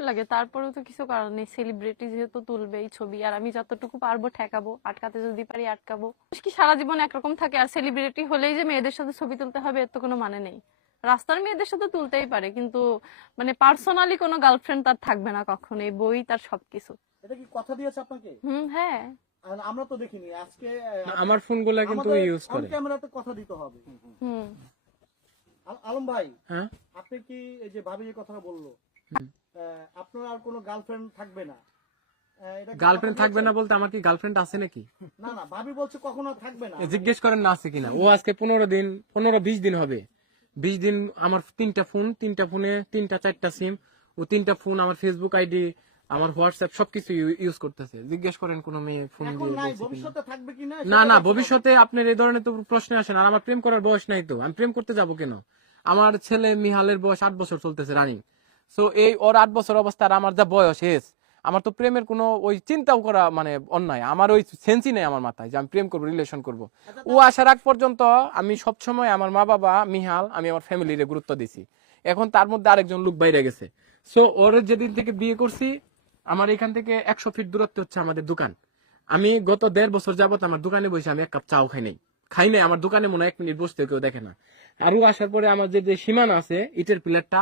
লাগে তারপরেও তো কিছু কারণ নেই। সেলিব্রিটি যেহেতু তুলবে এই ছবি আর আমি যতটুকু পারব ঠেকাবো আটকাতে যদি পারি আটকাবো। কি সারা জীবন একরকম থাকে আর সেলিব্রিটি হলেই যে মেয়েদের সাথে ছবি তুলতে হবে এর তো কোনো মানে নেই। রাস্তার মেয়েদের সাথে তুলতেই পারে কিন্তু মানে পার্সোনালি কোনো গার্লফ্রেন্ড তার থাকবে না কখনো এই বই তার সবকিছু। এটা কি কথা দিয়েছে আপনাকে? হুম হ্যাঁ। আমরা তো দেখিনি আজকে আমার ফোনগুলা কিন্তু ইউজ করে। ক্যামেরাতে কথা দিতে হবে। হুম। আলম ভাই হ্যাঁ? আপনি কি এই যে ভাবি যে কথাটা বলল? আপনার আর কোনো গার্লফ্রেন্ড থাকবে না। গার্লফ্রেন্ড থাকবে না? বলতে আমার কি গার্লফ্রেন্ড আছে নাকি? না না ভাবি বলছে কখনো থাকবে না। জিজ্ঞেস করেন না আছে কিনা। ও আজকে পনেরো দিন পনেরো বিশ দিন হবে। বিশ দিন আমার তিনটা ফোন তিনটা ফোনে তিনটা চারটা সিম ও তিনটা ফোন আমার ফেসবুক আইডি আমার হোয়াটসঅ্যাপ সবকিছু ইউজ করতেছে। জিজ্ঞেস করেন কোনো মেয়ে ফোন দিয়ে না না ভবিষ্যতে আপনার এই ধরনের তো প্রশ্ন আসে না আর আমার প্রেম করার বয়স নাই তো। আমি প্রেম করতে যাব কেন? আমার ছেলে মিহালের বয়স আট বছর চলতেছে রানিং সো এই ওর আট বছর অবস্থা আমার যা বয়স এস আমার তো প্রেমের কোনো ওই চিন্তাও করা মানে অন্যায়। আমার ওই সেন্সই নেই আমার মাথায় যে আমি প্রেম করব রিলেশন করব। আচ্ছা, ও আসার আগ পর্যন্ত আমি সবসময় আমার মা বাবা মিহাল আমি আমার ফ্যামিলিরে গুরুত্ব দিছি। এখন তার মধ্যে আরেকজন লোক বাইরে গেছে। সো ওর যেদিন থেকে বিয়ে করছি আমার এখান থেকে একশো ফিট দূরত্বে হচ্ছে আমাদের দোকান। আমি গত দেড় বছর যাবত আমার দোকানে বসে আমি এক কাপ চাও খাই নাই। খাই নাই আমার দোকানে মনে হয় এক মিনিট বসতে কেউ দেখে না। আরও আসার পরে আমার যে সীমানা আছে ইটের পিলারটা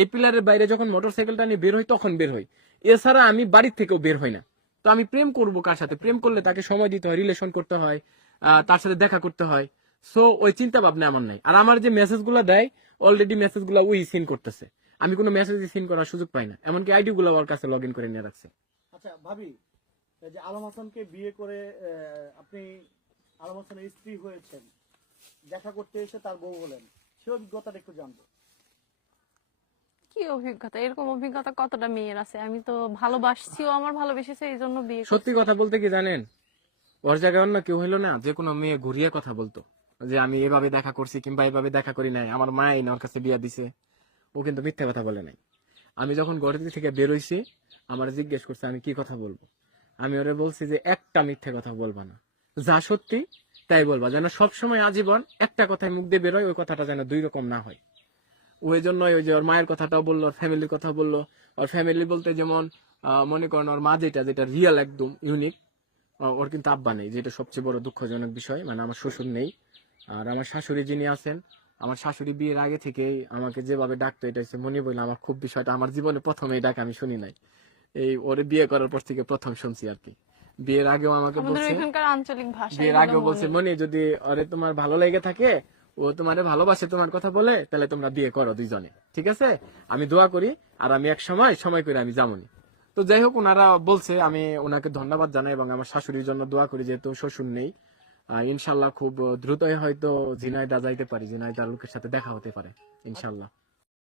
এই পিলারের বাইরে যখন মোটর সাইকেলটা নিয়ে বের হই, তখন বের হই। এছাড়া আমি বাড়ির থেকেও বের হই না। তো আমি প্রেম করব কার সাথে? প্রেম করলে তাকে সময় দিতে হয় রিলেশন করতে হয় তার সাথে দেখা করতে হয়। সো ওই চিন্তা ভাবনা আমার নাই। আর আমার যে মেসেজগুলো দেয় অলরেডি মেসেজগুলো ওই সিন করতেছে। আমি কোনো মেসেজ সিন করার সুযোগ পাই না। এমনকি আইডি গুলো ওর কাছে লগ ইন করে নিয়ে রাখছে। আচ্ছা ভাবি যে আলম হাসানকে বিয়ে করে আপনি আলম হাসানের স্ত্রী হয়েছেন। দেখা করতে এসে তার বউ হলেন। সে অভিজ্ঞতাটা একটু জানব। কি অভিজ্ঞতা? এরকম অভিজ্ঞতা কতটা মেয়ের আছে? আমি তো ভালোবাসছিও, আমার ভালোবেসেছে, এই জন্য বিয়ে সত্যি কথা বলতে কি জানেন? ওর জায়গায় অন্য কেউ হইল না, যে কোনো মেয়ে ঘুরিয়ে কথা বলতো। যে আমি এভাবে দেখা করছি কিংবা এভাবে দেখা করি নাই, আমার মা এনে ওর কাছে বিয়া দিছে। ও কিন্তু মিথ্যে কথা বলে নাই। আমি যখন ঘরের থেকে বেরোইছি আমার জিজ্ঞেস করছে, আমি কি কথা বলব? আমি ওরে বলছি যে, একটা মিথ্যে কথা বলবা না। যা সত্যি, তাই বলবা। যেন সবসময় আজীবন একটা কথায় মুখ দিয়ে বেরোয় ওই কথাটা যেন দুই রকম না হয়। ওই জন্যই ওই যে ওর মায়ের কথাটাও বলল ওর ফ্যামিলির কথা বলল। ওর ফ্যামিলি বলতে যেমন মনে করেন ওর মা যেটা যেটা রিয়েল একদম ইউনিক ওর কিন্তু আব্বা নেই যেটা সবচেয়ে বড় দুঃখজনক বিষয়। মানে আমার শ্বশুর নেই আর আমার শাশুড়ি যিনি আছেন আমার শাশুড়ি বিয়ের আগে থেকেই আমাকে যেভাবে ডাকতো এটা হচ্ছে মনে বললে আমার খুব বিষয়টা আমার জীবনে প্রথম এই ডাক আমি শুনি নাই। এই ওরে বিয়ে করার পর থেকে প্রথম শুনছি আর কি। বিয়ের আগেও আমাকে বলছে বিয়ের আগেও বলছে মনে যদি ওরে তোমার ভালো লেগে থাকে ও তোমারে ভালোবাসে তোমার কথা বলে, তাহলে তোমরা বিয়ে করো দুইজনে, ঠিক আছে? আমি দোয়া করি, আর আমি এক সময় সময় করে আমি যামনি। তো যাই হোক, ওনারা বলছে, আমি ওনাকে ধন্যবাদ জানাই এবং আমার শাশুড়ির জন্য দোয়া করি, যেহেতু শ্বশুর নেই। ইনশাল্লাহ খুব দ্রুতই হয়তো জিনাইদা যাইতে পারি জিনায় লোকের সাথে দেখা হতে পারে, ইনশাল্লাহ।